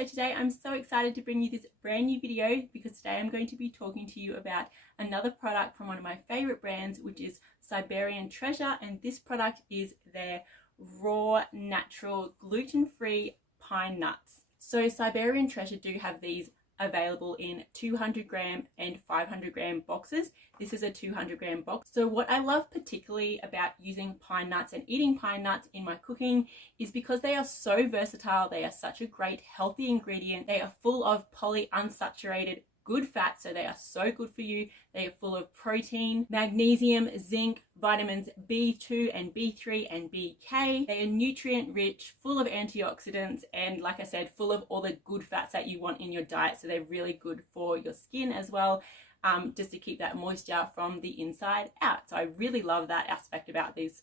So today I'm so excited to bring you this brand new video because today I'm going to be talking to you about another product from one of my favorite brands, which is Siberian Treasure, and this product is their raw, natural, gluten-free pine nuts. So Siberian Treasure do have these available in 200 gram and 500 gram boxes. This is a 200 gram box. So what I love particularly about using pine nuts and eating pine nuts in my cooking is because they are so versatile. They are such a great healthy ingredient. They are full of polyunsaturated good fat, so they are so good for you. They are full of protein, magnesium, zinc, vitamins B2 and B3 and BK. They are nutrient rich, full of antioxidants, and like I said, full of all the good fats that you want in your diet. So they're really good for your skin as well, just to keep that moisture from the inside out. So I really love that aspect about this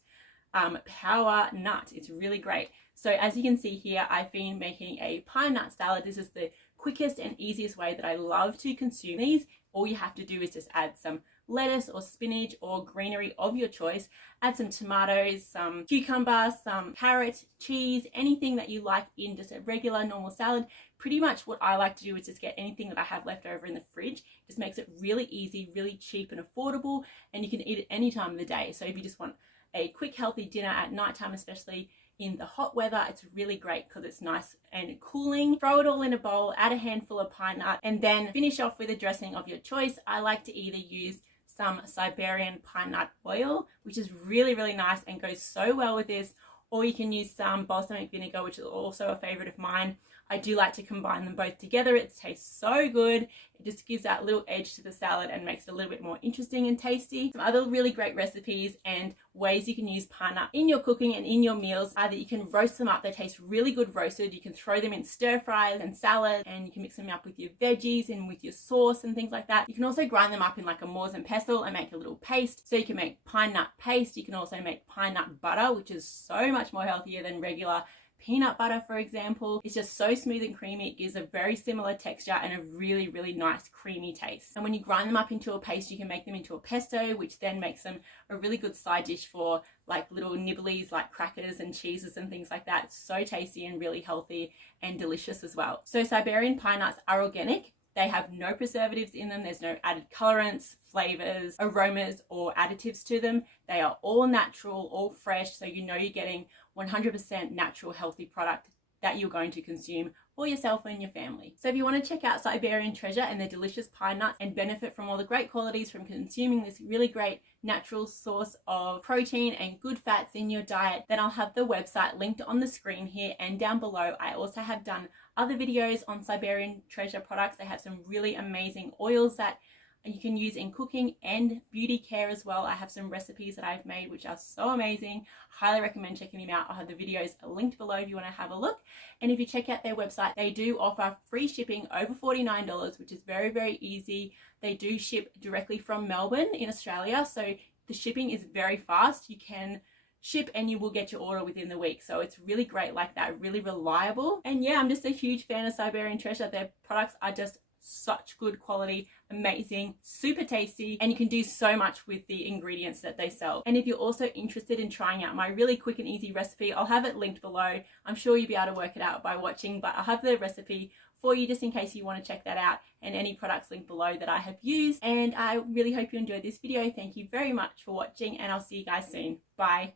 power nut. It's really great. So as you can see here, I've been making a pine nut salad. This is the quickest and easiest way that I love to consume these. All you have to do is just add some lettuce or spinach or greenery of your choice, add some tomatoes, some cucumber, some carrot, cheese, anything that you like in just a regular normal salad. Pretty much what I like to do is just get anything that I have left over in the fridge. Just makes it really easy, really cheap and affordable, and you can eat it any time of the day. So if you just want a quick healthy dinner at nighttime, especially in the hot weather, it's really great because it's nice and cooling. Throw it all in a bowl, add a handful of pine nut, and then finish off with a dressing of your choice. I like to either use some Siberian pine nut oil, which is really, really nice and goes so well with this, or you can use some balsamic vinegar, which is also a favorite of mine. I do like to combine them both together. It tastes so good. It just gives that little edge to the salad and makes it a little bit more interesting and tasty. Some other really great recipes and ways you can use pine nut in your cooking and in your meals are that you can roast them up. They taste really good roasted. You can throw them in stir fries and salads, and you can mix them up with your veggies and with your sauce and things like that. You can also grind them up in like a Moors and pestle and make a little paste. So you can make pine nut paste. You can also make pine nut butter, which is so much more healthier than regular peanut butter, for example. It's just so smooth and creamy. It gives a very similar texture and a really, really nice creamy taste. And when you grind them up into a paste, you can make them into a pesto, which then makes them a really good side dish for like little nibblies like crackers and cheeses and things like that. It's so tasty and really healthy and delicious as well. So Siberian pine nuts are organic. They have no preservatives in them. There's no added colorants, flavors, aromas, or additives to them. They are all natural, all fresh, so you know you're getting 100% natural, healthy product that you're going to consume for yourself and your family. So if you want to check out Siberian Treasure and their delicious pine nuts and benefit from all the great qualities from consuming this really great natural source of protein and good fats in your diet, then I'll have the website linked on the screen here and down below. I also have done other videos on Siberian Treasure products. They have some really amazing oils that you can use in cooking and beauty care as well. I have some recipes that I've made which are so amazing. Highly recommend checking them out. I'll have the videos linked below if you want to have a look. And if you check out their website, they do offer free shipping over $49, which is very, very easy. They do ship directly from Melbourne in Australia, so the shipping is very fast. You can ship and you will get your order within the week. So it's really great like that, really reliable. And yeah, I'm just a huge fan of Siberian Treasure. Their products are just such good quality, amazing, super tasty, and you can do so much with the ingredients that they sell. And if you're also interested in trying out my really quick and easy recipe, I'll have it linked below. I'm sure you'll be able to work it out by watching, but I'll have the recipe for you just in case you want to check that out, and any products linked below that I have used. And I really hope you enjoyed this video. Thank you very much for watching, and I'll see you guys soon. Bye.